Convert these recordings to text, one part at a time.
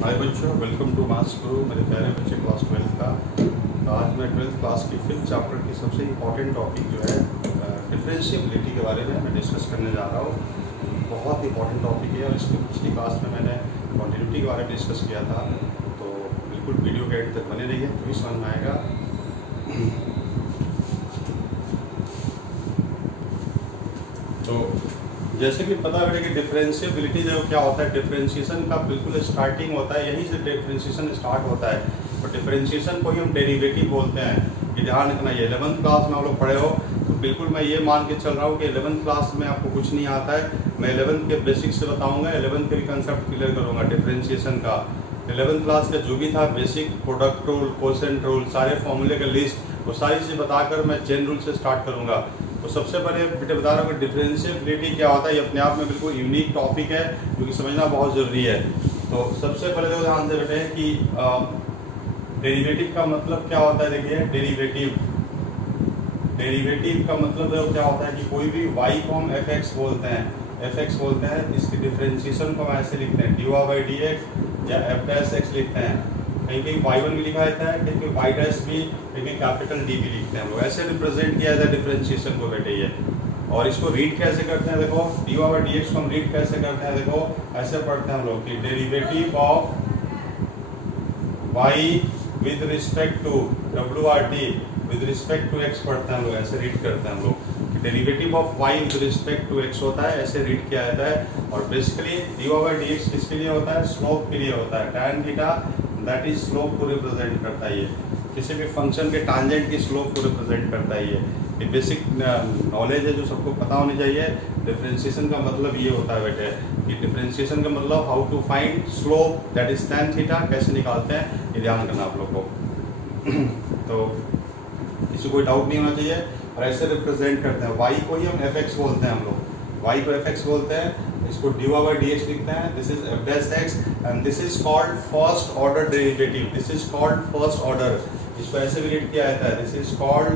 हाय बच्चों, welcome to maths गुरु। मेरे प्यारे बच्चे क्लास 12 का। तो आज मैं 12th क्लास की 5th चैप्टर की सबसे इम्पॉर्टेंट टॉपिक जो है डिफरेंशिएबिलिटी के बारे में मैं डिस्कस करने जा रहा हूँ। बहुत इंपॉर्टेंट टॉपिक है और इसकी पिछली क्लास में मैंने कॉन्टिन्यूटी के बारे में डिस्कस किया था। तो बिल्कुल वीडियो के एंड तक बने रहिए, तभी समझ में आएगा। तो जैसे कि पता है कि डिफरेंशिएबिलिटी जो क्या होता है, डिफरेंशिएशन का बिल्कुल स्टार्टिंग होता है, यहीं से डिफरेंशिएशन स्टार्ट होता है। और डिफरेंशिएशन को ही हम डेरिवेटिव बोलते हैं। कि ध्यान रखना, ये 11th क्लास में आप लोग पढ़े हो तो बिल्कुल मैं ये मान के चल रहा हूँ कि 11th क्लास में आपको कुछ नहीं आता है। मैं 11th के बेसिक से बताऊँगा, 11th के भी कंसेप्ट क्लियर करूँगा डिफरेंशिएशन का। 11th क्लास का जो भी था basic, product rule, quotient rule, सारे फॉर्मूले का लिस्ट, वो सारी चीज़ बताकर मैं चेन रूल से स्टार्ट करूँगा। तो सबसे पहले बेटे बता रहा हूँ कि डिफरेंशिएबिलिटी क्या होता है। ये अपने आप में बिल्कुल यूनिक टॉपिक है जो कि समझना बहुत ज़रूरी है। तो सबसे पहले तो ध्यान से बेटे कि डेरिवेटिव का मतलब क्या होता है। देखिए डेरिवेटिव का मतलब क्या होता है कि कोई भी y को हम fx बोलते हैं, इसकी डिफरेंशिएशन को हम ऐसे लिखते हैं dy/dx या f'(x) लिखते हैं। कहीं कहीं y1 भी लिखा जाता है, कहीं कहीं y' भी, कहीं कैपिटल D भी लिखते हैं हम लोग। ऐसे रिप्रेजेंट किया जाता है डिफरेंशिएशन को बेटे ये। और इसको रीड कैसे करते हैं, देखो dy/dx को हम रीड कैसे करते हैं, देखो ऐसे पढ़ते हैं हम लोग कि derivative of y with respect to WRT with respect to x पढ़ते हैं हम लोग, ऐसे रीड करते हैं हम लोग। Derivative of y with respect to x होता है, ऐसे रीड किया जाता है। और बेसिकली dy/dx किसके लिए होता है, स्लोप के लिए होता है। tan theta that is slope को रिप्रेजेंट करता है। ये किसी भी फंक्शन के टांजेंट की स्लोप को रिप्रेजेंट करता है। ये बेसिक नॉलेज है जो सबको पता होनी चाहिए। डिफरेंशिएशन का मतलब ये होता है बेटे कि डिफरेंशिएशन का मतलब how to find slope that is tan theta, कैसे निकालते हैं, ये ध्यान करना आप लोग को। तो किसी कोई डाउट नहीं होना चाहिए। और ऐसे रिप्रेजेंट करते हैं, y को ही हम fx बोलते हैं हम लोग, y को fx बोलते हैं, इसको dy/dx लिखते हैं। This is f'(x) and this is called first order derivative. This is called first order, इसको ऐसे भी रीड किया जाता है, this is called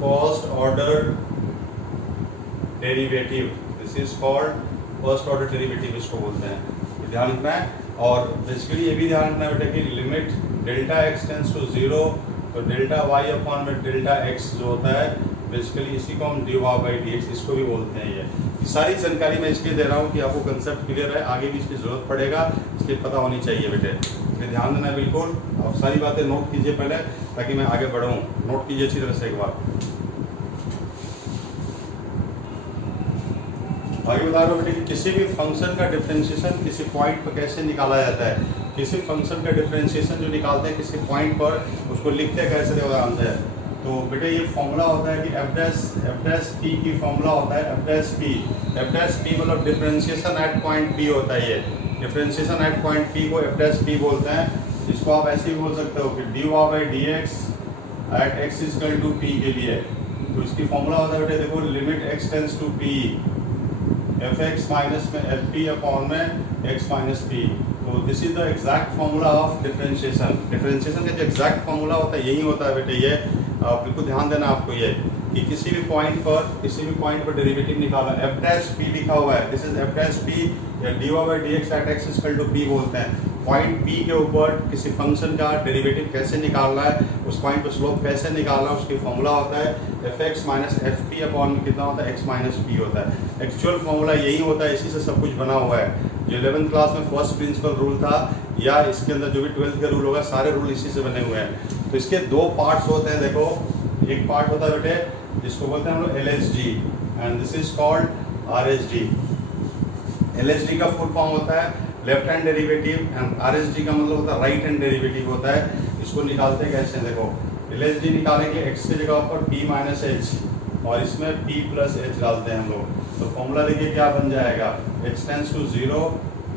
first order derivative. This is called first order derivative इसको बोलते हैं, ध्यान रखना है। और बेसिकली ये भी ध्यान रखना है बेटा कि limit delta x tends to 0, तो डेल्टा y अपॉन में डेल्टा x जो होता है बेसिकली इसी को हम dy/dx इसको भी बोलते हैं। ये सारी जानकारी मैं इसलिए दे रहा हूँ कि आपको कंसेप्ट क्लियर है, आगे भी इसकी जरूरत पड़ेगा, इसलिए पता होनी चाहिए बेटे, इसलिए ध्यान देना बिल्कुल। आप सारी बातें नोट कीजिए पहले ताकि मैं आगे बढ़ूँ। नोट कीजिए अच्छी तरह से एक बार। आगे बता रहा हूँ बेटे कि किसी भी फंक्शन का डिफरेंशिएशन किसी पॉइंट पर कैसे निकाला जाता है। किसी फंक्शन का डिफरेंशिएशन जो निकालते हैं किसी पॉइंट पर, उसको लिखते हैं कैसे, देखो ध्यान से। तो बेटे ये फॉर्मूला होता है कि f'(p) की फॉर्मूला होता है f'(p) मतलब डिफरेंशिएशन एट पॉइंट P होता है। ये डिफरेंशिएशन एट पॉइंट P को f'(p) बोलते हैं। इसको आप ऐसे भी बोल सकते हो कि dy/dx at x equal to p के लिए। तो इसकी फॉर्मूला होता है बेटे, देखो limit x tends to p fx minus में fp अपॉन में x माइनस p। तो this is the exact formula of differentiation. Differentiation का जो एग्जैक्ट फॉर्मूला होता है यही होता है बेटे। ये बिल्कुल ध्यान देना आपको, ये कि किसी भी पॉइंट पर डेरिवेटिव निकाला, f'(p) लिखा हुआ है, दिस इज f'(p) या dy/dx at x equal to p बोलते हैं। पॉइंट P के ऊपर किसी फंक्शन का डेरिवेटिव कैसे निकालना है, उस पॉइंट पर स्लोप कैसे निकालना है, उसकी फॉर्मूला होता है fx माइनस fp अपॉन में कितना होता है, x माइनस p होता है। एक्चुअल फॉर्मूला यही होता है, इसी से सब कुछ बना हुआ है। जो 11th क्लास में फर्स्ट प्रिंसिपल रूल था या इसके अंदर जो भी 12th का रूल होगा, सारे रूल इसी से बने हुए हैं। तो इसके दो पार्ट्स होते हैं, देखो एक पार्ट होता है बेटे जिसको बोलते हैं हम लोग LHD and this is called RHD। LHD का फुल फॉर्म होता है left hand derivative and RHD का मतलब होता है राइट हैंड डेरिवेटिव होता है। इसको निकालते हैं कैसे, देखो LHD निकालेंगे x की जगह पर p माइनस h और इसमें p प्लस h डालते हैं हम लोग। तो फॉर्मूला देखिए क्या बन जाएगा, x tends to 0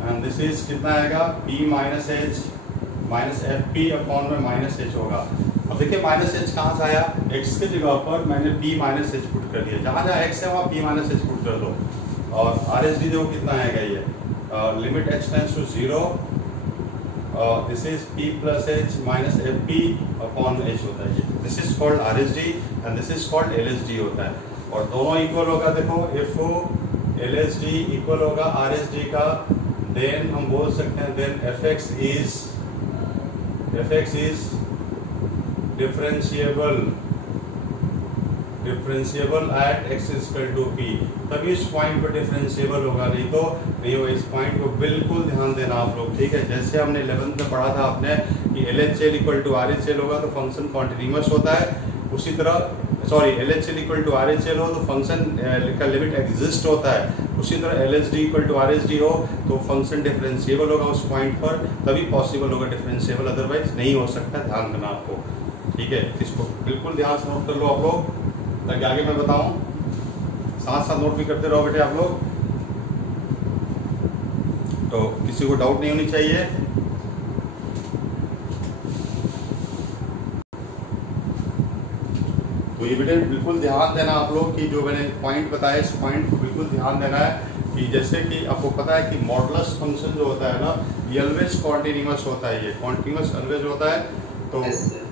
and this is कितना आएगा, p minus h minus fp upon में माइनस h होगा। अब देखिए माइनस h कहाँ से आया, x की जगह पर मैंने p माइनस h पुट कर दिया, जहाँ जहाँ x है वहाँ p माइनस h पुट कर दो। और RHD देखो कितना आएगा, ये limit h tends to 0, this is p plus h minus fp upon h होता है। ये this is called RHD and this is called LHD होता है। और दोनों इक्वल होगा, देखो if LHD इक्वल होगा RHD का देन हम बोल सकते हैं then F X is differentiable at X equal to P, तभी इस पॉइंट पर डिफरेंशिएबल होगा, नहीं तो नहीं होगा। इस पॉइंट को बिल्कुल ध्यान देना आप लोग, ठीक है। जैसे हमने 11th में पढ़ा था आपने कि LHL इक्वल टू RHL होगा तो फंक्शन कॉन्टिन्यूअस होता है, उसी तरह sorry LHL equal to RHL हो तो फंक्शन का लिमिट एग्जिस्ट होता है, उसी तरह LHD इक्वल टू RHD हो तो फंक्शन डिफरेंशिएबल होगा उस पॉइंट पर, तभी पॉसिबल होगा डिफरेंशिएबल, अदरवाइज नहीं हो सकता। ध्यान देना आपको, ठीक है। इसको बिल्कुल ध्यान से नोट कर लो आप लोग, ताकि आगे मैं बताऊं, साथ साथ नोट भी करते रहो बेटे आप लोग, तो किसी को डाउट नहीं होनी चाहिए। तो ये बेटे बिल्कुल ध्यान देना आप लोग कि जो मैंने पॉइंट बताया इस पॉइंट को बिल्कुल ध्यान देना है कि जैसे कि आपको पता है कि मॉडुलस फंक्शन जो होता है ना ये ऑलवेज कॉन्टिन्यूअस होता है, ये कॉन्टिन्यूअस ऑलवेज होता है, तो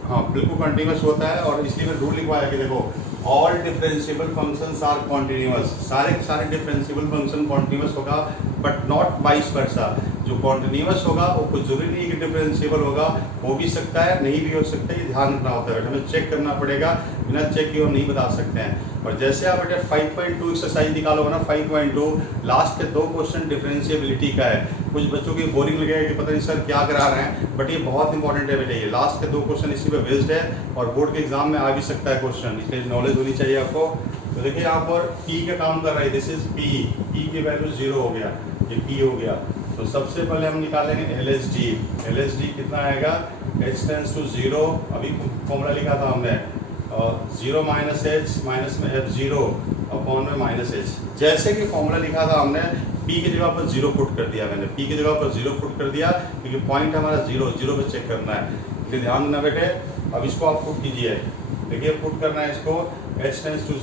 हाँ बिल्कुल कॉन्टिन्यूअस होता है। और इसलिए मैं रूल लिखवाया कि देखो all differentiable functions are continuous, सारे के सारे डिफरेंशिएबल फंक्शन कॉन्टिन्यूअस होगा, बट नॉट वाइस वर्सा। जो कॉन्टिन्यूअस होगा वो कुछ जरूरी नहीं है कि डिफरेंशिएबल होगा, हो भी सकता है नहीं भी हो सकता है, ये ध्यान रखना होता है, हमें चेक करना पड़ेगा, बिना चेक किए हम नहीं बता सकते हैं। और जैसे आप बेटे 5.2 एक्सरसाइज निकालोगे ना 5.2, लास्ट के 2 क्वेश्चन डिफरेंशिएबिलिटी का है। कुछ बच्चों की बोरिंग लगेगा कि पता नहीं सर क्या करा रहे हैं, बट ये बहुत इंपॉर्टेंट है बेटे, ये लास्ट के 2 क्वेश्चन इसी पे बेस्ड है और बोर्ड के एग्जाम में आ भी सकता है क्वेश्चन, इसलिए नॉलेज होनी चाहिए आपको। तो देखिए यहाँ पर P का काम कर रहा है, दिस इज P की वैल्यू 0 हो गया, ये P हो गया। तो सबसे पहले हम निकालेंगे LHD कितना आएगा, h टेंड्स टू 0, अभी फॉर्मूला लिखा था हमने 0 माइनस h माइनस में f0 अपॉन में माइनस h। जैसे कि फॉर्मूला लिखा था हमने P की जगह पर 0 पुट कर दिया, मैंने P की जगह पर 0 पुट कर दिया क्योंकि पॉइंट हमारा 0 पे चेक करना है, इसलिए ध्यान देना बेटे। अब इसको आप पुट कीजिए, देखिए पुट करना है इसको, h टेंड्स टू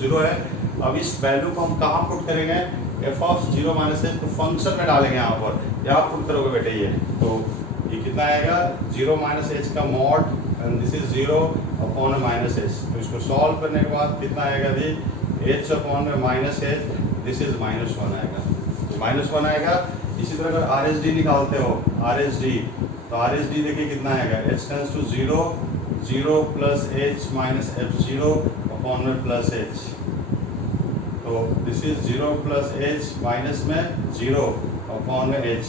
0 है। अब इस वैल्यू को हम कहाँ पुट करेंगे, f ऑफ 0 माइनस h, तो फंक्शन में डालेंगे यहाँ पर, यहाँ पुट करोगे बेटे ये, तो ये कितना आएगा 0 माइनस h का mod and this is 0 upon minus h। तो इसको सॉल्व करने के बाद कितना आएगा जी, h अपॉन में माइनस h, दिस इज -1 आएगा, -1 आएगा। इसी तरह अगर RHD निकालते हो RHD, तो RHD देखिए कितना आएगा, h tends to 0 plus h minus f0 upon में प्लस h, तो this is 0 plus h minus में 0 अपॉन में h।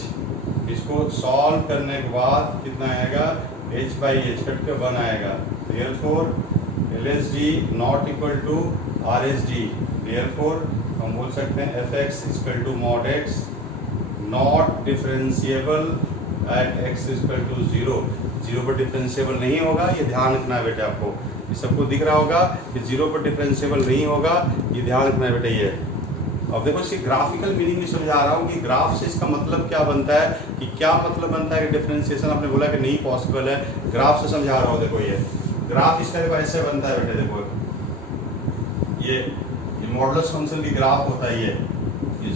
इसको सॉल्व करने के बाद कितना आएगा, h बाई h कट के 1 आएगा। Therefore LHD not equal to RHD, therefore हम बोल सकते हैं fx equal to mod x not differentiable at x equal to 0 पर डिफरेंशिएबल नहीं होगा, ये ध्यान रखना है बेटे आपको। ये सबको दिख रहा होगा कि 0 पर डिफरेंशिएबल नहीं होगा, ये ध्यान रखना है बेटे ये। अब देखो इसकी ग्राफिकल मीनिंग भी समझा रहा हूँ कि ग्राफ से इसका मतलब क्या बनता है, कि क्या मतलब बनता है कि डिफरेंशिएशन आपने बोला कि नहीं पॉसिबल है, ग्राफ से समझा रहा हूँ। देखो ये ग्राफ इसका देखो ऐसे बनता है बेटे, देखो ये मॉडुलस फंक्शन की ग्राफ होता है, ये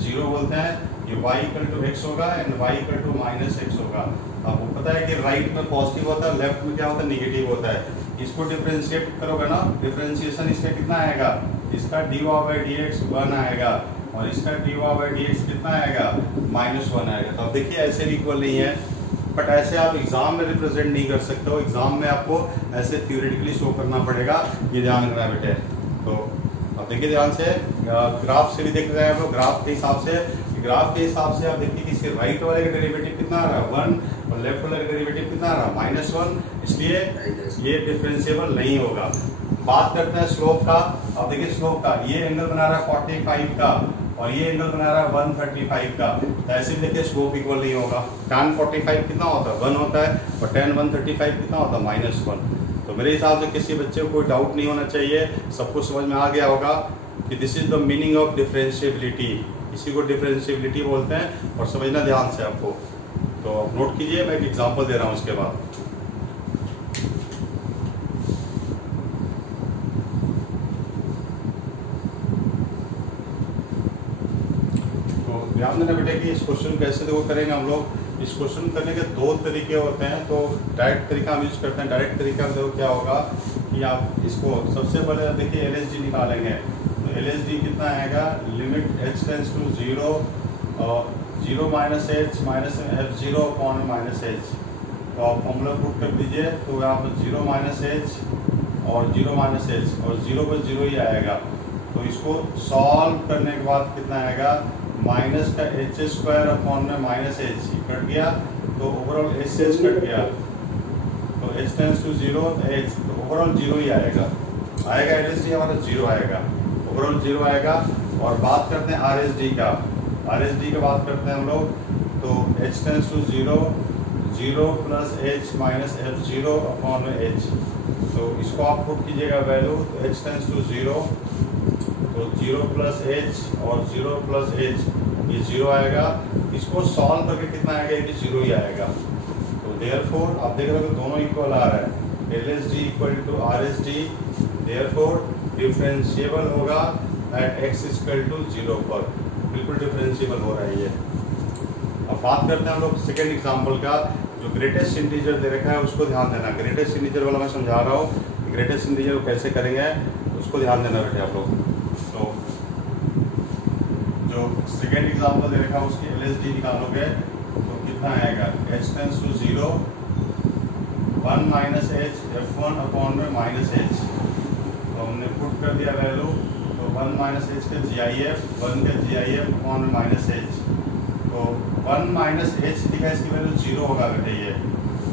0 बोलते हैं, ये y इक्वल टू x होगा and y equal to minus x होगा। आपको पता है कि राइट में पॉजिटिव होता है, लेफ्ट में क्या होता है, नेगेटिव होता है। इसको डिफरेंशिएट करोगे ना, डिफरेंशिएशन इसका कितना आएगा, इसका dy बाई dx 1 आएगा और इसका dy बाई dx कितना आएगा, -1 आएगा। तो अब देखिए ऐसे भी इक्वल नहीं है, बट ऐसे आप एग्जाम में रिप्रेजेंट नहीं कर सकते हो, एग्जाम में आपको ऐसे थ्योरेटिकली शो करना पड़ेगा, ये ध्यान रखना बेटे। तो अब देखिए ध्यान से, ग्राफ से भी देख रहे हैं आप लोग, ग्राफ के हिसाब से आप देखिए कि इसके राइट वाले का डेरिवेटिव कितना आ रहा है 1 और लेफ्ट वाले का डेरिवेटिव कितना आ रहा है -1, इसलिए ये डिफरेंशिएबल नहीं होगा। बात करते हैं स्लोप का। अब देखिए स्लोप का, ये एंगल बना रहा है 45 का और ये एंगल बना रहा है 135 का, तो ऐसे भी देखिए स्लोप इक्वल नहीं होगा। tan 45 कितना होता है 1 होता है और tan 135 कितना होता है -1। तो मेरे हिसाब से किसी बच्चे को कोई डाउट नहीं होना चाहिए, सबको समझ में आ गया होगा कि this is the meaning of differentiability. इसी को डिफरेंशिएबिलिटी बोलते हैं और समझना ध्यान से आपको। तो नोट कीजिए, मैं एक एग्जांपल दे रहा हूँ उसके बाद। तो ध्यान देना बेटे कि इस क्वेश्चन कैसे देखो करेंगे हम लोग। इस क्वेश्चन करने के 2 तरीके होते हैं। तो डायरेक्ट तरीका हम यूज करते हैं। डायरेक्ट तरीका देखो क्या होगा कि आप इसको सबसे पहले देखिए LHD निकालेंगे। तो LHD कितना आएगा, limit h tends to 0 0 minus H minus F0 upon minus H. तो आप फॉर्मूला पुट कर दीजिए, तो यहाँ पर 0 माइनस एच और 0 माइनस एच और 0 पर 0 ही आएगा। तो इसको सॉल्व करने के बाद कितना आएगा, माइनस का एच स्क्वायर अपॉन में माइनस एच कट गया, तो ओवरऑल एच एच कट गया, तो एच टेंस टू 0 एच, तो ओवरऑल 0 ही आएगा LSD हमारा 0 आएगा, ओवरऑल 0 आएगा। और बात करते हैं RSD का, RSD की बात करते हैं हम लोग, तो H tends to 0 0 plus H minus F0 upon में एच। तो इसको आप पुट कीजिएगा वैल्यू, तो एच टेंस टू 0, तो 0 प्लस एच और 0 प्लस एच ये 0 आएगा। इसको सॉल्व करके कितना आएगा, ये भी 0 ही आएगा। तो देयरफॉर आप देख रहे हो दोनों इक्वल आ रहा है, LSD equal to RSD, therefore differentiable होगा एट x इक्वल टू 0 पर, बिल्कुल डिफरेंशिएबल हो रहा है ये। अब बात करते हैं हम लोग सेकेंड एग्जाम्पल का, जो ग्रेटेस्ट इंटीजर दे रखा है उसको ध्यान देना। ग्रेटेस्ट इंटीजर वाला मैं समझा रहा हूँ, ग्रेटेस्ट इंटीजर को कैसे करेंगे उसको ध्यान देना बेटे आप लोग। तो जो सेकेंड एग्जाम्पल दे रखा है उसकी LSD निकालोगे तो कितना आएगा, h tends to 0 1 minus H F1 upon में माइनस एच। तो हमने पुट कर दिया वैल्यू, तो 1 माइनस एच का GIF 1 का GIF अपॉन में माइनस एच। तो 1 माइनस एच दिखा, इसकी वैल्यू 0 होगा बेटे ये,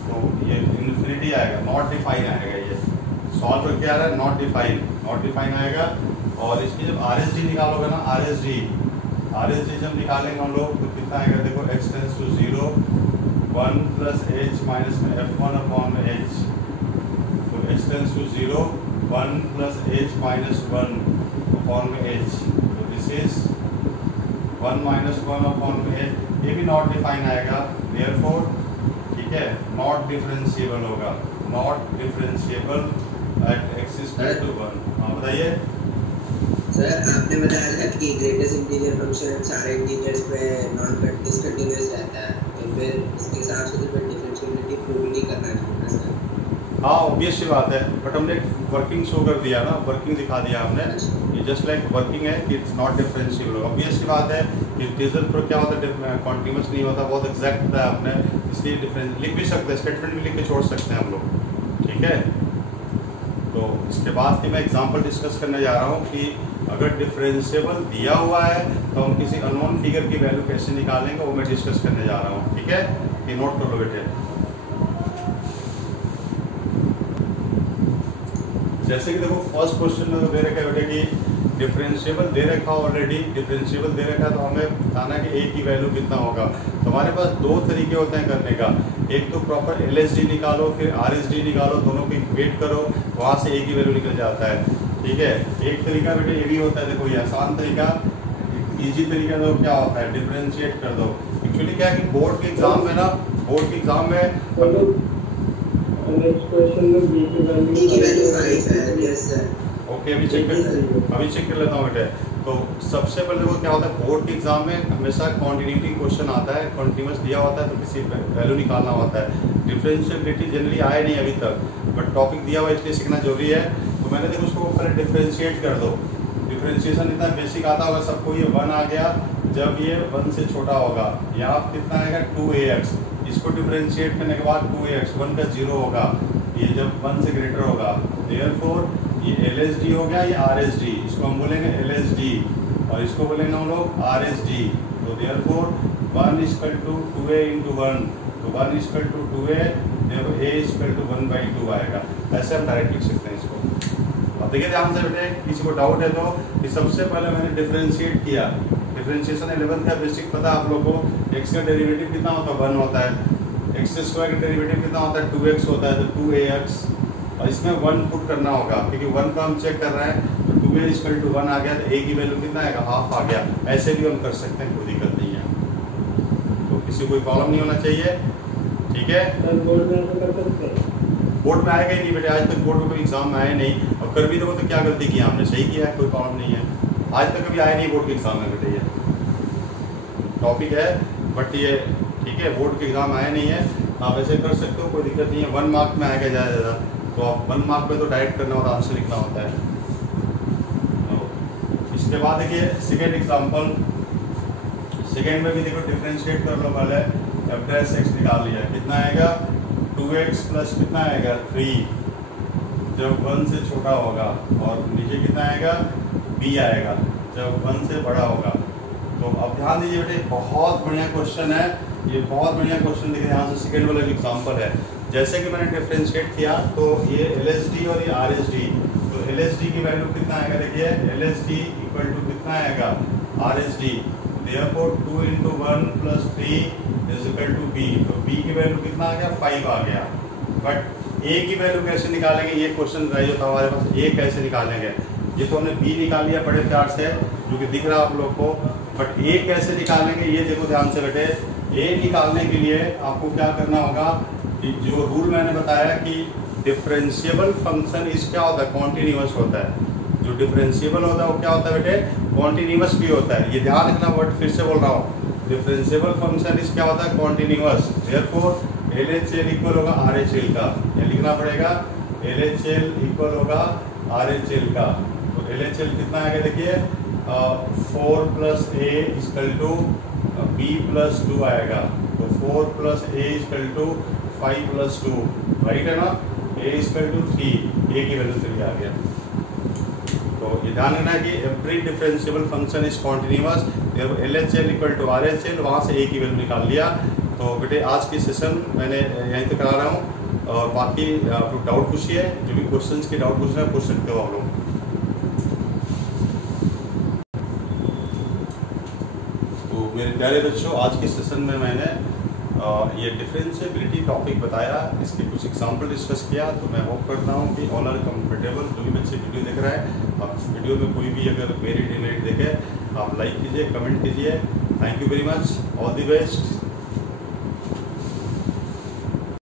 तो ये इन्फिनिटी आएगा, नॉट डिफाइन आएगा। ये सॉल्व करके आ रहा है नॉट डिफाइन आएगा। और इसकी जब RSD निकालोगे ना, RSD जब निकालेंगे हम लोग तो कितना आएगा, देखो x tends to 0 1 plus H minus में F1 अपॉन में एच। तो x tends to 0 1 plus H minus 1 upon में एच, तो दिस इज 1 माइनस 1 अपॉन में एच। ये भी नॉट डिफाइन आएगा, देयरफॉर ठीक है नॉट डिफरेंशिएबल होगा, not differentiable at x equal to 1। हाँ बताइए सर, आपने बताया था कि ग्रेटेस्ट इंटीजर फंक्शन सारे इंटीजर्स पे नॉन डिसकंटिन्यूअस रहता है, तो फिर इसके हिसाब से तो फिर डिफरेंशिएबिलिटी प्रूव नहीं करना चाहिए सर। हाँ ऑब्वियस सी बात है, बट हमने वर्किंग शो कर दिया ना, वर्किंग दिखा दिया हमने, ये जस्ट लाइक वर्किंग है कि इट्स नॉट डिफरेंशिएबल। ऑब्वियस सी बात है कि इंटीजर पर क्या होता है, कॉन्टिन्यूअस नहीं होता, बहुत एग्जैक्ट होता है आपने, इसलिए डिफरेंस लिख भी सकते हैं, स्टेटमेंट भी लिख के छोड़ सकते हैं हम लोग, ठीक है। तो इसके बाद कि मैं एग्जाम्पल डिस्कस करने जा रहा हूँ कि अगर डिफरेंशिएबल दिया हुआ है तो हम किसी अननोन फिगर की वैल्यू कैसे निकालेंगे, वो मैं डिस्कस करने जा रहा हूँ, ठीक है। ये नोट कर लो बेटे। जैसे कि देखो फर्स्ट क्वेश्चन में तो दे रखा है बेटे कि डिफरेंशिएबल दे रखा ऑलरेडी, डिफरेंशिएबल दे रखा है तो हमें बताना कि a की वैल्यू कितना होगा। तो हमारे पास दो तरीके होते हैं करने का, एक तो प्रॉपर LSD निकालो, फिर RSD निकालो, दोनों को इक्वेट करो, वहाँ से a की वैल्यू निकल जाता है, ठीक है। एक तरीका बेटे ये भी होता है, देखो ये आसान तरीका, इजी तरीका तो क्या होता है, डिफरेंशिएट कर दो। एक्चुअली क्या है कि बोर्ड के एग्जाम में ना, बोर्ड के एग्जाम में नेक्स्ट क्वेश्चन में b की वैल्यू 5 है, यस सर। ओके अभी चेक कर लेता हूँ बेटे। तो सबसे पहले देखो क्या होता है, बोर्ड के एग्जाम में हमेशा कॉन्टिन्यूटी क्वेश्चन आता है, कॉन्टिन्यूस दिया होता है तो किसी वैल्यू निकालना होता है। डिफरेंशिएबिलिटी जनरली आया नहीं अभी तक, बट टॉपिक दिया हुआ इसलिए सीखना जरूरी है। तो मैंने देखो उसको पहले डिफरेंशिएट कर दो, डिफरेंशिएशन इतना बेसिक आता होगा सबको, ये 1 आ गया, जब ये 1 से छोटा होगा यहाँ कितना आएगा 2ax, इसको डिफरेंशिएट करने के बाद 2ax 1 का 0 होगा, ये जब 1 से ग्रेटर होगा, देयरफॉर ये LSD हो गया, ये RSD, इसको हम बोलेंगे LSD और इसको बोलेंगे हम लोग RSD। तो therefore 1 equal to 2a into 1, तो 1 equal to 2a, therefore a equal to 1/2 आएगा। ऐसे हम डायरेक्ट लिख सकते हैं इसको। अब देखिए ध्यान से बेटे, किसी को डाउट है तो कि सबसे पहले मैंने डिफरेंशिएट किया, डिफरेंशिएशन 11th का बेसिक पता आप लोगों को, x का डेरिवेटिव कितना होता है 1 होता है, x स्क्वायर का डेरिवेटिव कितना होता है 2x होता है, तो 2ax, और इसमें 1 पुट करना होगा क्योंकि 1 का हम चेक कर रहे हैं, तो 2a इक्वल टू 1 आ गया, तो a की वैल्यू कितना आएगा हाफ आ गया। ऐसे भी हम कर सकते हैं, कोई दिक्कत नहीं है, तो किसी कोई प्रॉब्लम नहीं होना चाहिए, ठीक है। बोर्ड में आएगा ही नहीं बेटे, आज तक बोर्ड में कोई एग्जाम में आया नहीं, और कर भी देखो तो क्या गलती किया हमने, सही किया है, कोई प्रॉब्लम नहीं है, आज तक कभी आया नहीं बोर्ड के एग्जाम में बेटे। ये टॉपिक है बट ये ठीक है, बोर्ड के एग्जाम आया नहीं है, आप ऐसे कर सकते हो, कोई दिक्कत नहीं है। 1 मार्क में आएगा ज़्यादा, तो आप 1 मार्क में तो डायरेक्ट करना होता है, आंसर लिखना होता है। तो इसके बाद देखिए सेकेंड सेकेंड में भी देखो डिफ्रेंशिएट कर लो, पहले एफ डैश एक्स निकाल लिया, कितना आएगा 2x प्लस कितना आएगा 3 जब 1 से छोटा होगा, और नीचे कितना आएगा b आएगा जब 1 से बड़ा होगा। तो अब ध्यान दीजिए बेटे, बहुत बढ़िया क्वेश्चन है ये, बहुत बढ़िया क्वेश्चन देखिए यहाँ से सेकेंड वाला एग्जाम्पल है। जैसे कि मैंने डिफ्रेंशिएट किया तो ये LHD और ये RHD, तो LHD की वैल्यू कितना आएगा, देखिए LHD इक्वल टू कितना आएगा RHD, therefore 2 into 1 plus 3 is equal to b, तो b की वैल्यू कितना आ गया 5 आ गया। बट a की वैल्यू कैसे निकालेंगे, ये क्वेश्चन रह जाता हमारे पास, a कैसे निकालेंगे, ये तो हमने b निकाल लिया बड़े प्यार से जो कि दिख रहा है आप लोग को, बट a कैसे निकालेंगे ये देखो ध्यान से बेटे। a निकालने के लिए आपको क्या करना होगा कि जो रूल मैंने बताया कि डिफरेंशिएबल फंक्शन इस क्या होता है कॉन्टिन्यूअस होता है, जो डिफरेंशिएबल होता है वो क्या होता है बेटे कॉन्टिन्यूअस भी होता है। ये ध्यान रखना, वर्ड फिर से बोल रहा हूँ, डिफरेंशिएबल फंक्शन इस क्या होता है कॉन्टिन्यूअस, देयरफॉर LHL इक्वल होगा RHL का, ये लिखना पड़ेगा LHL इक्वल होगा RHL का। तो LHL कितना आएगा देखिए 4 plus a equal to b plus 2 आएगा, तो 4 plus a equal to 5 plus 2, right है ना, a इक्वल टू 3, a की वैल्यू 3 आ गया। तो ये ध्यान रखना है कि every differentiable function is continuous, LHL equal to RHL, वहाँ से a की वैल्यू निकाल लिया। तो बेटे आज की सेशन मैंने यहीं तक करा रहा हूँ, और बाकी आप लोग डाउट पूछिए, जो भी क्वेश्चंस के डाउट पूछना है पूछ सकते हो आप लोग। तो मेरे प्यारे बच्चों, आज के सेशन में मैंने ये डिफरेंशिएबिलिटी टॉपिक बताया, इसके कुछ एग्जाम्पल डिस्कस किया। तो मैं होप करता हूँ कि ऑल आर कंफर्टेबल। जो भी बच्चे वीडियो देख रहे हैं, आप वीडियो में कोई भी अगर मेरिट डिमेरिट देखे आप लाइक कीजिए, कमेंट कीजिए। Thank you very much, all the best.